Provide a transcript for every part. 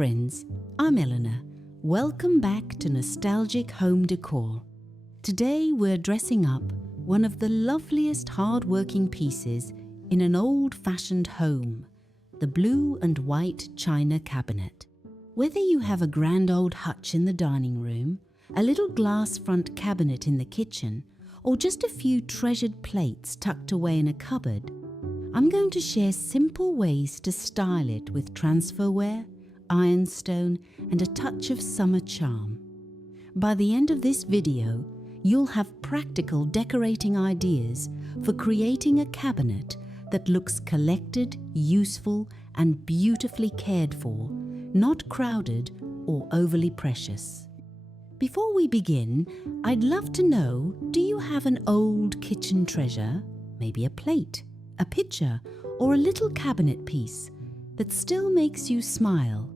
friends, I'm Eleanor. Welcome back to Nostalgic Home Decor. Today we're dressing up one of the loveliest hard-working pieces in an old-fashioned home, the blue and white china cabinet. Whether you have a grand old hutch in the dining room, a little glass front cabinet in the kitchen, or just a few treasured plates tucked away in a cupboard, I'm going to share simple ways to style it with transferware, ironstone, and a touch of summer charm. By the end of this video, you'll have practical decorating ideas for creating a cabinet that looks collected, useful, and beautifully cared for, not crowded or overly precious. Before we begin, I'd love to know, do you have an old kitchen treasure, maybe a plate, a picture, or a little cabinet piece that still makes you smile?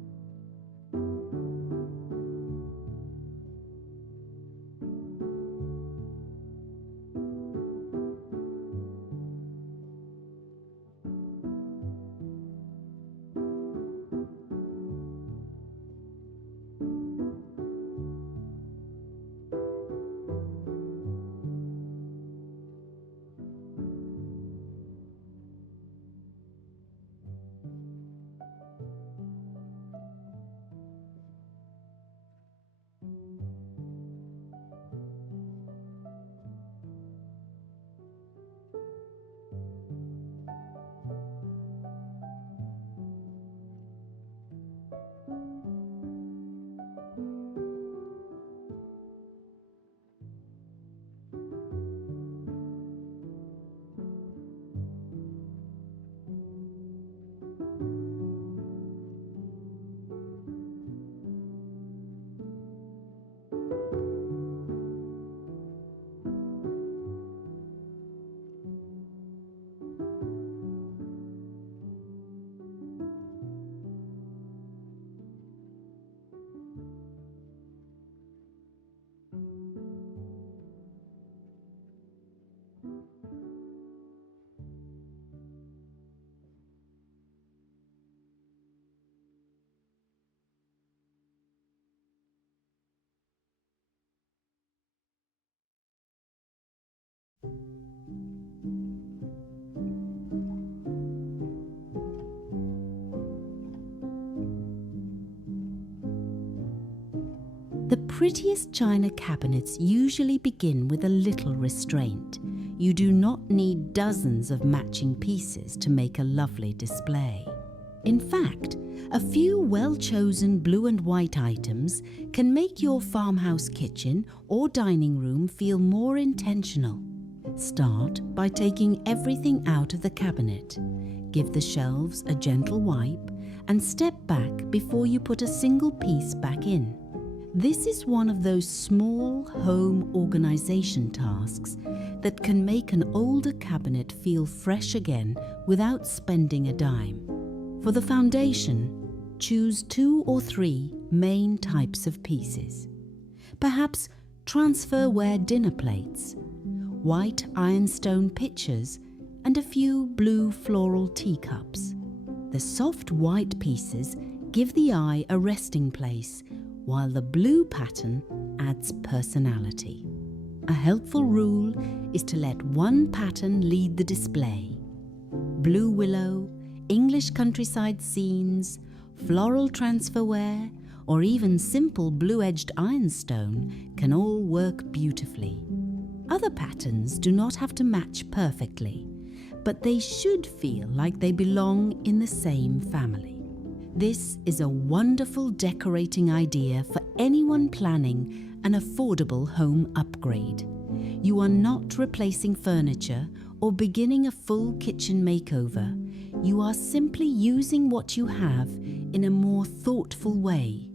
The prettiest china cabinets usually begin with a little restraint. You do not need dozens of matching pieces to make a lovely display. In fact, a few well-chosen blue and white items can make your farmhouse kitchen or dining room feel more intentional. Start by taking everything out of the cabinet. Give the shelves a gentle wipe and step back before you put a single piece back in. This is one of those small home organization tasks that can make an older cabinet feel fresh again without spending a dime. For the foundation, choose 2 or 3 main types of pieces. Perhaps transferware dinner plates, white ironstone pitchers, and a few blue floral teacups. The soft white pieces give the eye a resting place, while the blue pattern adds personality. A helpful rule is to let one pattern lead the display. Blue willow, English countryside scenes, floral transferware, or even simple blue-edged ironstone can all work beautifully. Other patterns do not have to match perfectly, but they should feel like they belong in the same family. This is a wonderful decorating idea for anyone planning an affordable home upgrade. You are not replacing furniture or beginning a full kitchen makeover. You are simply using what you have in a more thoughtful way.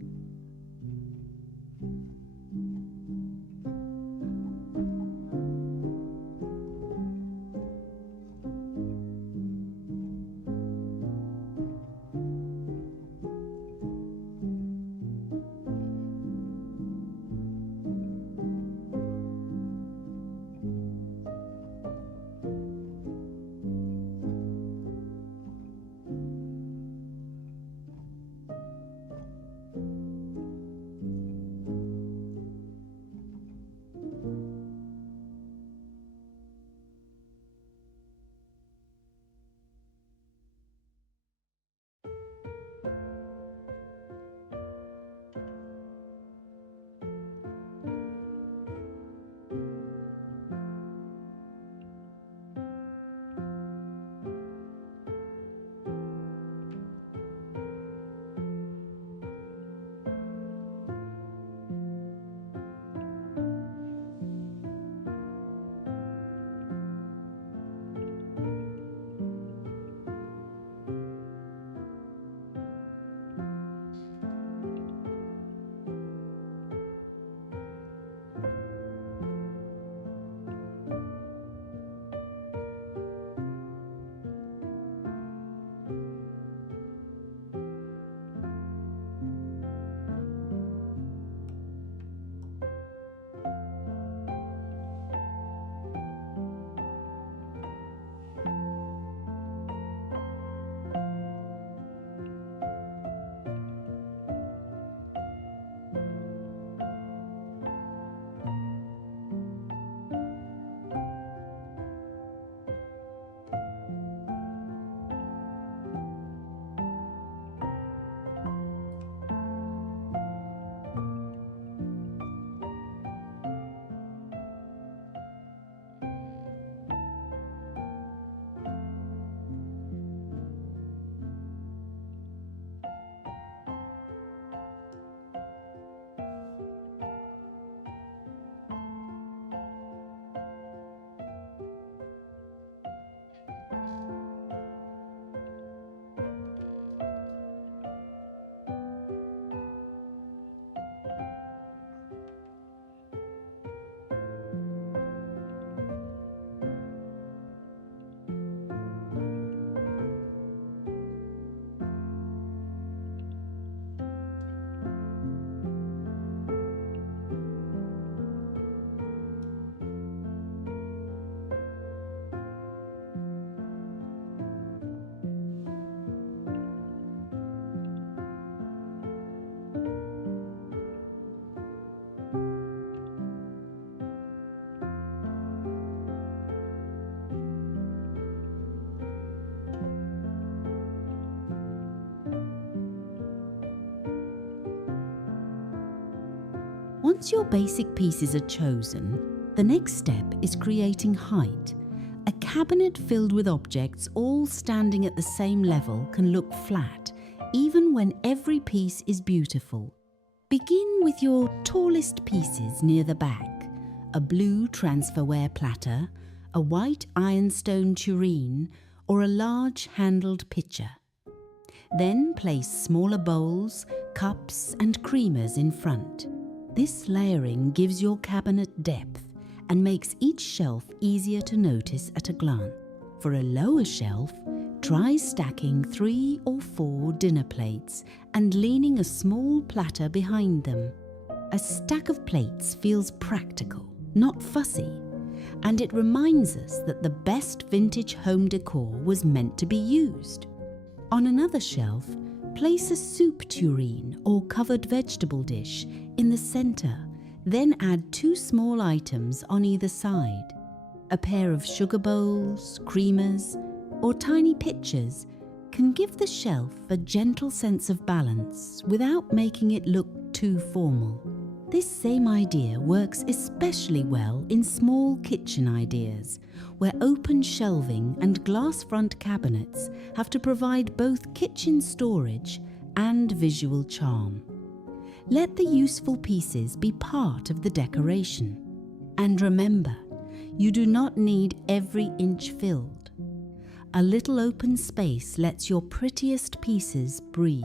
Once your basic pieces are chosen, the next step is creating height. A cabinet filled with objects all standing at the same level can look flat, even when every piece is beautiful. Begin with your tallest pieces near the back: a blue transferware platter, a white ironstone tureen, or a large handled pitcher. Then place smaller bowls, cups and creamers in front. This layering gives your cabinet depth and makes each shelf easier to notice at a glance. For a lower shelf, try stacking 3 or 4 dinner plates and leaning a small platter behind them. A stack of plates feels practical, not fussy, and it reminds us that the best vintage home decor was meant to be used. On another shelf, place a soup tureen or covered vegetable dish in the center, then add 2 small items on either side. A pair of sugar bowls, creamers, or tiny pitchers can give the shelf a gentle sense of balance without making it look too formal. This same idea works especially well in small kitchen ideas, where open shelving and glass front cabinets have to provide both kitchen storage and visual charm. Let the useful pieces be part of the decoration. And remember, you do not need every inch filled. A little open space lets your prettiest pieces breathe.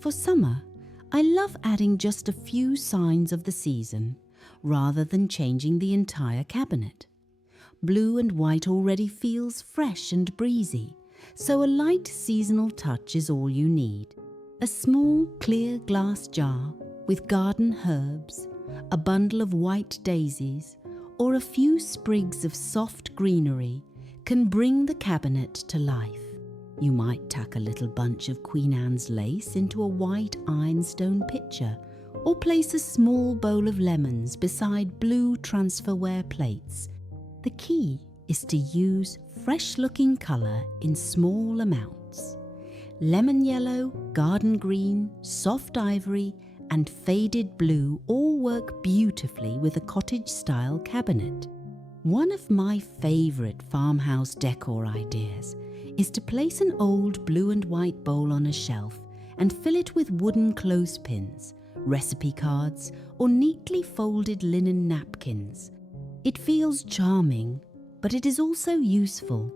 For summer, I love adding just a few signs of the season rather than changing the entire cabinet. Blue and white already feels fresh and breezy, so a light seasonal touch is all you need. A small clear glass jar with garden herbs, a bundle of white daisies, or a few sprigs of soft greenery can bring the cabinet to life. You might tuck a little bunch of Queen Anne's lace into a white ironstone pitcher, or place a small bowl of lemons beside blue transferware plates. The key is to use fresh-looking colour in small amounts. Lemon yellow, garden green, soft ivory, and faded blue all work beautifully with a cottage-style cabinet. One of my favourite farmhouse decor ideas is to place an old blue and white bowl on a shelf and fill it with wooden clothespins, recipe cards, or neatly folded linen napkins. It feels charming, but it is also useful.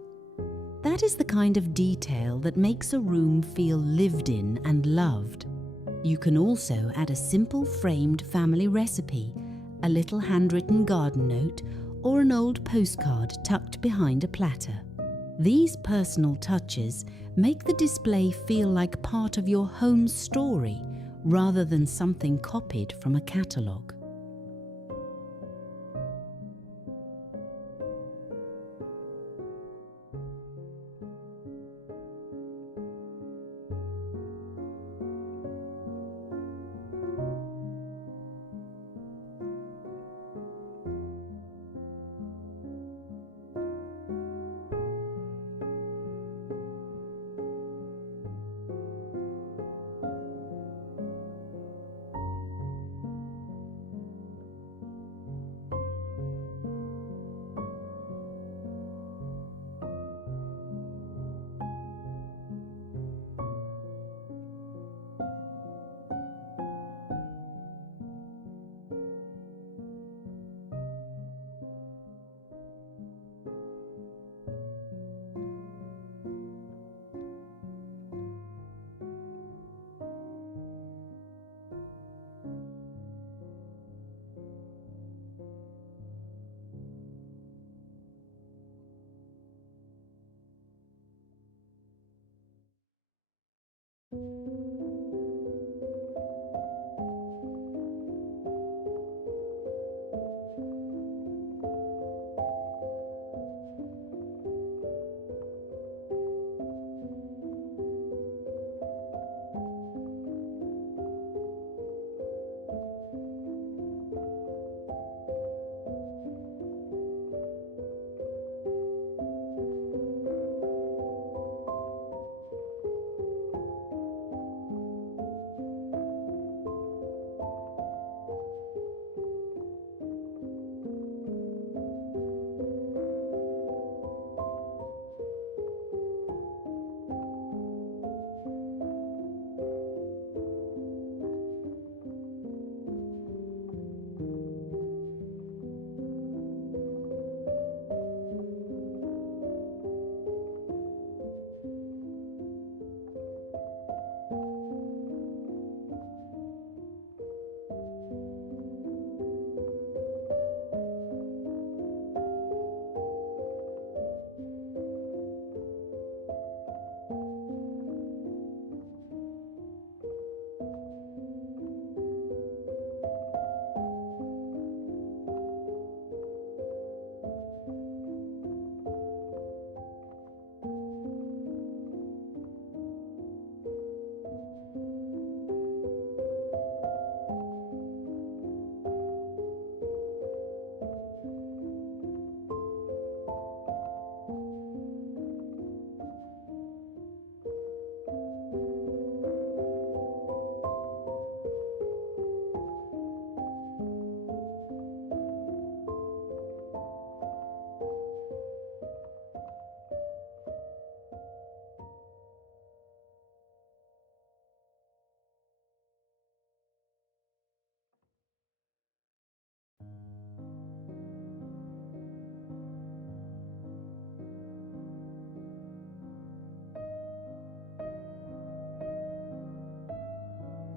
That is the kind of detail that makes a room feel lived in and loved. You can also add a simple framed family recipe, a little handwritten garden note, or an old postcard tucked behind a platter. These personal touches make the display feel like part of your home's story rather than something copied from a catalogue.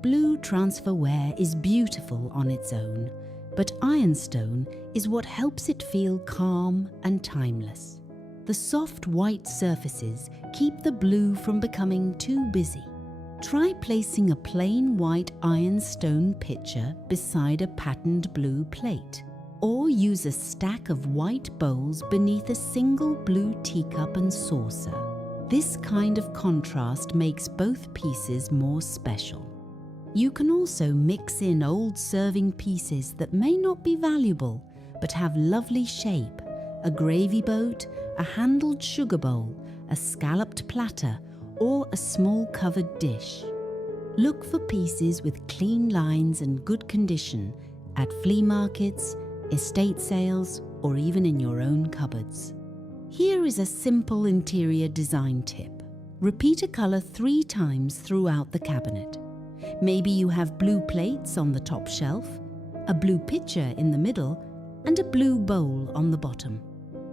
Blue Transferware is beautiful on its own, but Ironstone is what helps it feel calm and timeless. The soft white surfaces keep the blue from becoming too busy. Try placing a plain white ironstone pitcher beside a patterned blue plate, or use a stack of white bowls beneath a single blue teacup and saucer. This kind of contrast makes both pieces more special. You can also mix in old serving pieces that may not be valuable but have lovely shape: a gravy boat, a handled sugar bowl, a scalloped platter, or a small covered dish. Look for pieces with clean lines and good condition at flea markets, estate sales, or even in your own cupboards. Here is a simple interior design tip. Repeat a color 3 times throughout the cabinet. Maybe you have blue plates on the top shelf, a blue pitcher in the middle, and a blue bowl on the bottom.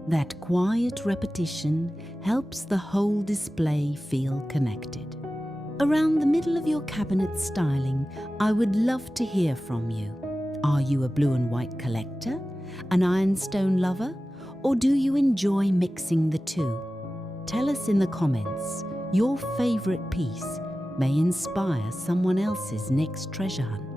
That quiet repetition helps the whole display feel connected. Around the middle of your cabinet styling, I would love to hear from you. Are you a blue and white collector, an ironstone lover, or do you enjoy mixing the two? Tell us in the comments. Your favorite piece may inspire someone else's next treasure hunt.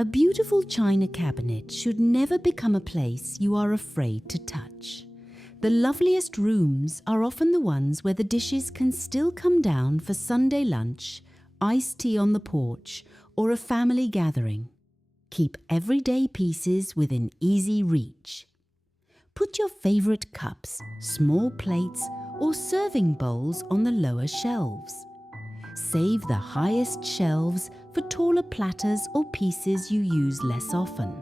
A beautiful china cabinet should never become a place you are afraid to touch. The loveliest rooms are often the ones where the dishes can still come down for Sunday lunch, iced tea on the porch, or a family gathering. Keep everyday pieces within easy reach. Put your favourite cups, small plates, or serving bowls on the lower shelves. Save the highest shelves for taller platters or pieces you use less often.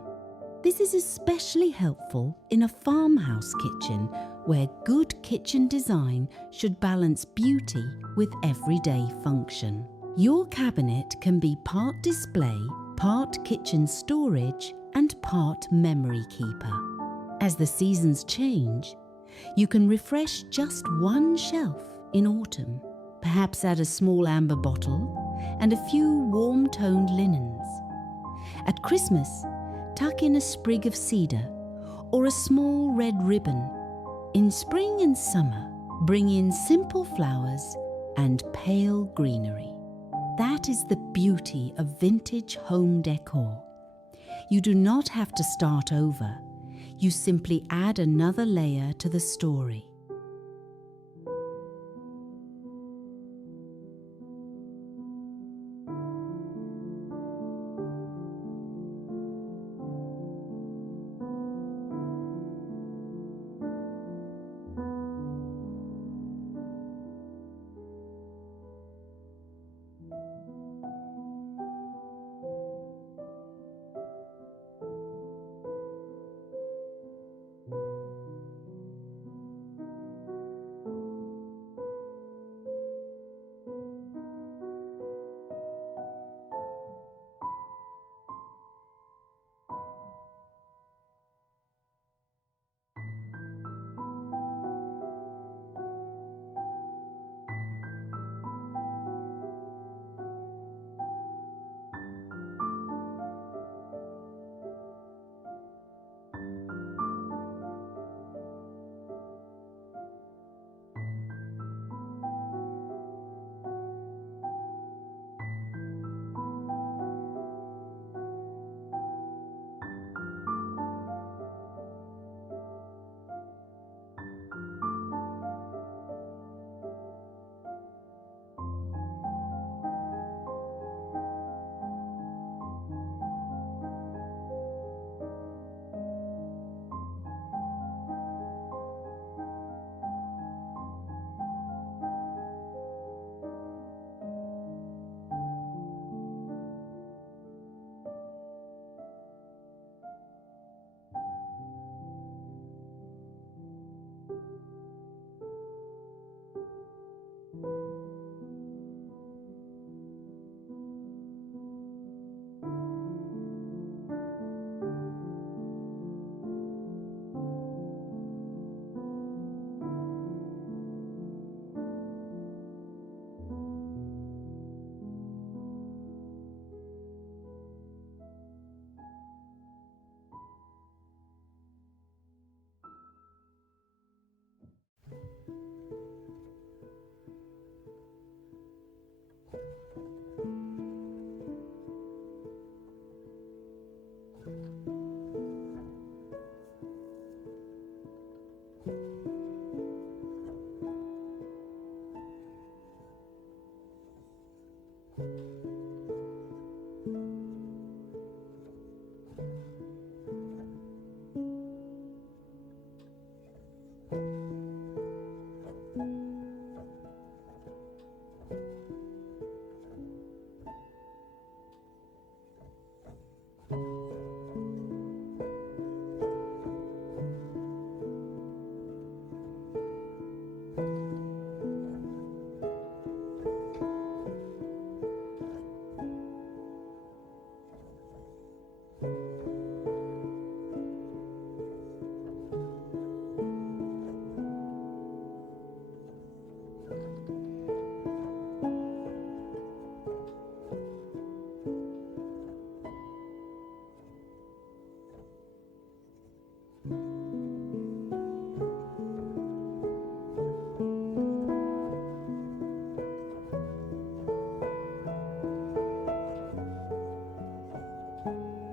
This is especially helpful in a farmhouse kitchen where good kitchen design should balance beauty with everyday function. Your cabinet can be part display, part kitchen storage, and part memory keeper. As the seasons change, you can refresh just one shelf in autumn. Perhaps add a small amber bottle and a few warm-toned linens. At Christmas, tuck in a sprig of cedar or a small red ribbon. In spring and summer, bring in simple flowers and pale greenery. That is the beauty of vintage home decor. You do not have to start over. You simply add another layer to the story.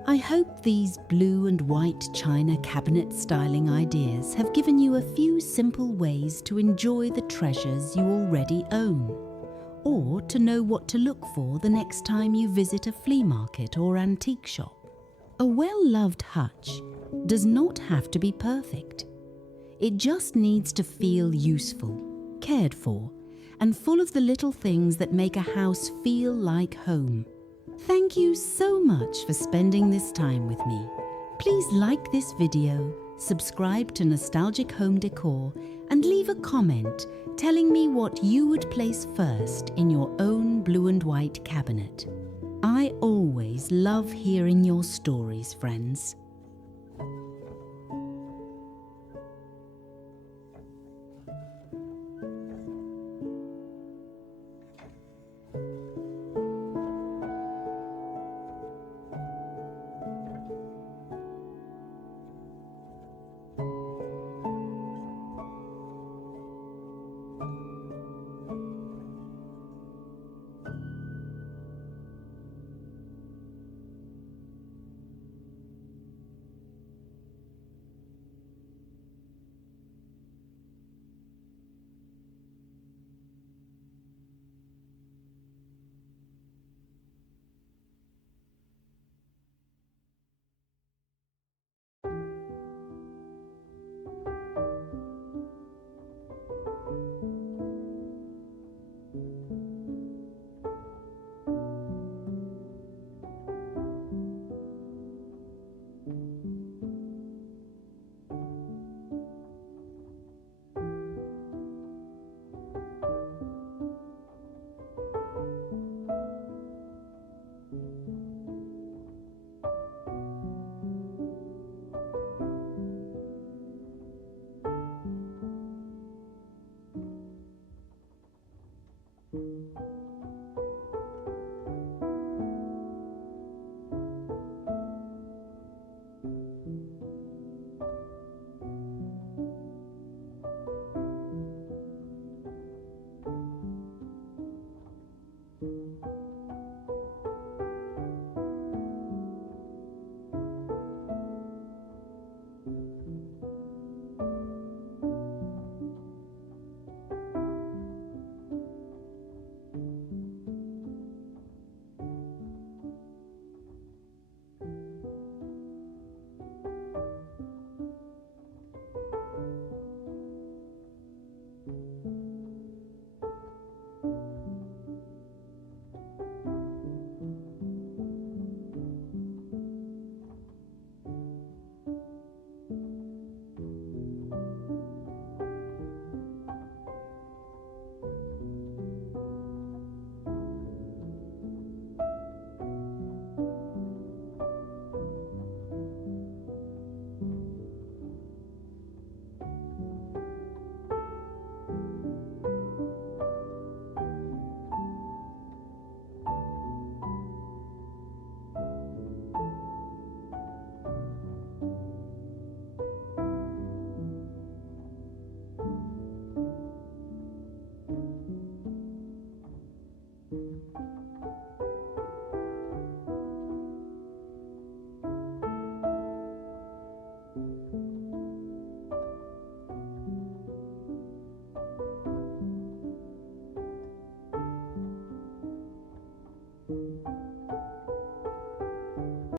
I hope these blue and white china cabinet styling ideas have given you a few simple ways to enjoy the treasures you already own, or to know what to look for the next time you visit a flea market or antique shop. A well-loved hutch does not have to be perfect. It just needs to feel useful, cared for, and full of the little things that make a house feel like home. Thank you so much for spending this time with me. Please like this video, subscribe to Nostalgic Home Decor, and leave a comment telling me what you would place first in your own blue and white cabinet. I always love hearing your stories, friends.